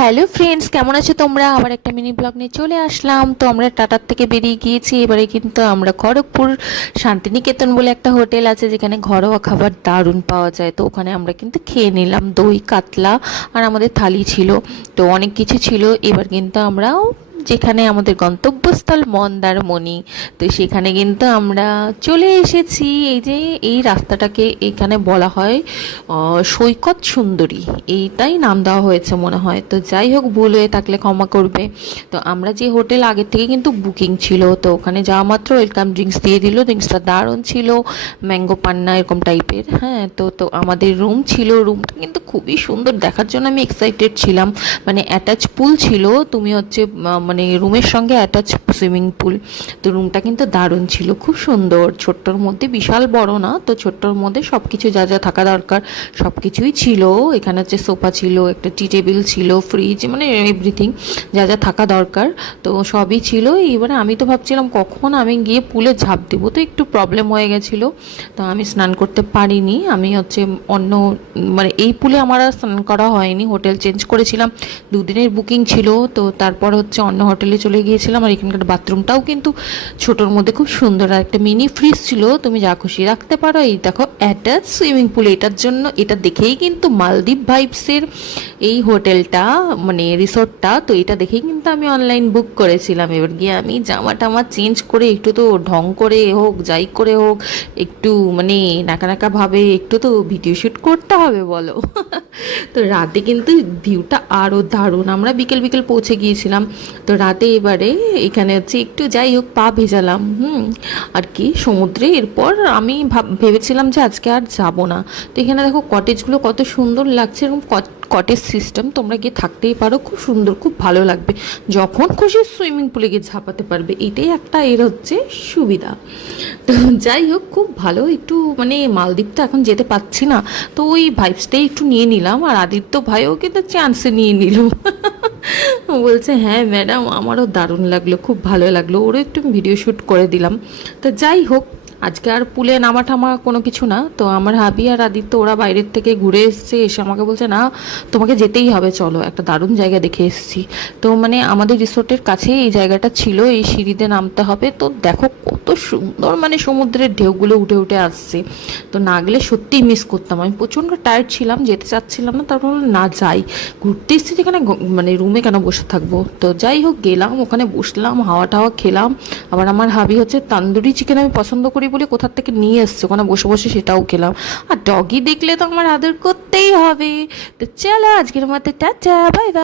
Hello friends, কেমন আছো তোমরা? আবার একটা মিনি ব্লগ নিয়ে চলে আসলাম। তো আমরা টাটার থেকে বেরিয়ে গিয়েছি। এবারে কিন্তু আমরা খড়গপুর শান্তিনিকেতন বলে একটা হোটেল আছে, যেখানে ঘরোয়া খাবার দারুণ পাওয়া যায়। তো ওখানে আমরা কিন্তু খেয়ে নিলাম দই কাতলা, আর আমাদের থালি ছিল, তো অনেক কিছু ছিল। এবার কিন্তু আমরা যেখানে আমাদের গন্তব্যস্থল মন্দারমণি, তো সেখানে কিন্তু আমরা চলে এসেছি। এই যে এই রাস্তাটাকে এখানে বলা হয় সৈকত সুন্দরী, এইটাই নাম দেওয়া হয়েছে মনে হয়। তো যাই হোক, ভুল হয়ে থাকলে ক্ষমা করবে। তো আমরা যে হোটেল আগে থেকে কিন্তু বুকিং ছিল, তো ওখানে যাওয়া মাত্র ওয়েলকাম ড্রিঙ্কস দিয়ে দিল। ড্রিঙ্কসটা দারুণ ছিল, ম্যাঙ্গো পান্না এরকম টাইপের। হ্যাঁ, তো তো আমাদের রুম ছিল, রুমটা কিন্তু খুবই সুন্দর, দেখার জন্য আমি এক্সাইটেড ছিলাম। মানে অ্যাটাচ পুল ছিল, তুমি হচ্ছে মানে রুমের সঙ্গে অ্যাটাচ সুইমিং পুল। তো রুমটা কিন্তু দারুণ ছিল, খুব সুন্দর, ছোট্টর মধ্যে, বিশাল বড় না, তো ছোট্টর মধ্যে সব কিছু যা যা থাকা দরকার সব কিছুই ছিল। এখানে হচ্ছে সোফা ছিল, একটা টি টেবিল ছিল, ফ্রিজ, মানে এভরিথিং যা যা থাকা দরকার তো সবই ছিল। এবারে আমি তো ভাবছিলাম কখন আমি গিয়ে পুলে ঝাঁপ দেবো, তো একটু প্রবলেম হয়ে গেছিলো, তো আমি স্নান করতে পারিনি। আমি হচ্ছে অন্য, মানে এই পুলে আমার আর স্নান করা হয়নি, হোটেল চেঞ্জ করেছিলাম, দুদিনের বুকিং ছিল, তো তারপর হচ্ছে অন্য হোটেলে চলে গিয়েছিলাম। আর এখানকার বাথরুমটাও কিন্তু ছোটোর মধ্যে খুব সুন্দর, আর একটা মিনি ফ্রিজ ছিল, তুমি যা খুশি রাখতে পারো। এই দেখো অ্যাটাচ সুইমিং পুল, এটার জন্য, এটা দেখেই কিন্তু মালদ্বীপ ভাইবসের এই হোটেলটা, মানে রিসোর্টটা, তো এটা দেখেই কিন্তু আমি অনলাইন বুক করেছিলাম। এবার গিয়ে আমি জামা টামা চেঞ্জ করে, একটু তো ঢং করে হোক যাই করে হোক, একটু মানে নাকা নাকা ভাবে একটু তো ভিডিও শ্যুট করতে হবে বলো। তো রাতে কিন্তু ভিউটা আরও দারুণ। আমরা বিকেল বিকেল পৌঁছে গিয়েছিলাম, তো রাতে এবারে এখানে হচ্ছে একটু যাই হোক পা ভেজালাম আর কি সমুদ্রে। এরপর আমি ভেবেছিলাম যে আজকে আর যাব না। তো এখানে দেখো কটেজগুলো কত সুন্দর লাগছে, এরকম কটেজ সিস্টেম, তোমরা গিয়ে থাকতেই পারো, খুব সুন্দর, খুব ভালো লাগবে। যখন খুশি সুইমিং পুলে গিয়ে ঝাঁপাতে পারবে, এটাই একটা এর হচ্ছে সুবিধা। তো যাই হোক, খুব ভালো। একটু মানে মালদ্বীপটা এখন যেতে পারছি না, তো ওই ভাইবসটাই একটু নিয়ে নিলাম। আর আদিত্য ভাইও কিন্তু চান্সে নিয়ে নিল। বলছে হ্যাঁ ম্যাডাম, আমারও দারুণ লাগলো, খুব ভালো লাগলো, ওরও একটু ভিডিও শ্যুট করে দিলাম। তো যাই হোক, আজকে আর পুলে নামা ঠামা কোনো কিছু না। তো আমার হাবি আর আদিত্য ওরা বাইরের থেকে ঘুরে এসছে, এসে আমাকে বলছে না তোমাকে যেতেই হবে, চলো একটা দারুণ জায়গা দেখে এসেছি। তো মানে আমাদের রিসোর্টের কাছেই এই জায়গাটা ছিল, এই সিঁড়িতে নামতে হবে। তো দেখো কত সুন্দর, মানে সমুদ্রের ঢেউগুলো উঠে উঠে আসছে। তো না গেলে সত্যিই মিস করতাম, আমি প্রচণ্ড টায়ার্ড ছিলাম, যেতে চাচ্ছিলাম না। তারপর না যাই, ঘুরতে এসেছি যেখানে, মানে রুমে কেন বসে থাকবো। তো যাই হোক গেলাম, ওখানে বসলাম, হাওয়া টাওয়া খেলাম। আবার আমার হাবি হচ্ছে তান্দুরি চিকেন আমি পছন্দ করি বলে কোথা থেকে নিয়ে এসছে, ওখানে বসে বসে সেটাও খেলাম। আর ডগি দেখলে তো আমার আদর করতেই হবে। তো চলো আজকের মতো টাটা, বাই বাই।